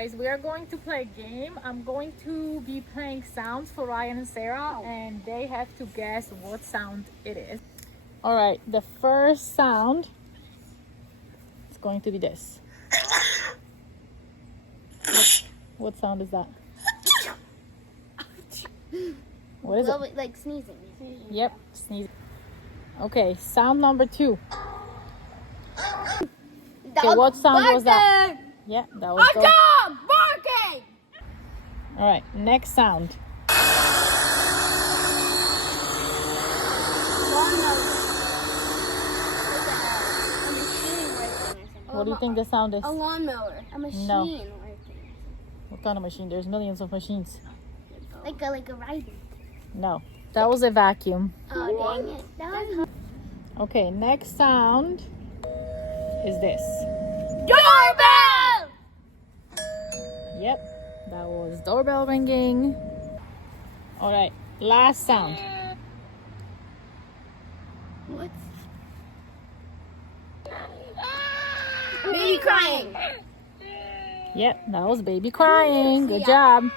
Guys, we are going to play a game. I'm going to be playing sounds for Ryan and Sarah, and they have to guess what sound it is. All right, the first sound is going to be this. What sound is that? What is it? Like sneezing. Yep, sneezing. Okay, sound number 2. Okay, what sound was that? Yeah, that was the dog barking! All right, next sound. What do you think the sound is? A lawnmower. A machine. No. What kind of machine? There's millions of machines. Like a rider. No, that was a vacuum. Oh, dang it. That was Okay, next sound is this. doorbell! Yep, that was doorbell ringing. All right, last sound. What? Baby crying. Yep, that was baby crying. Good Yeah. job.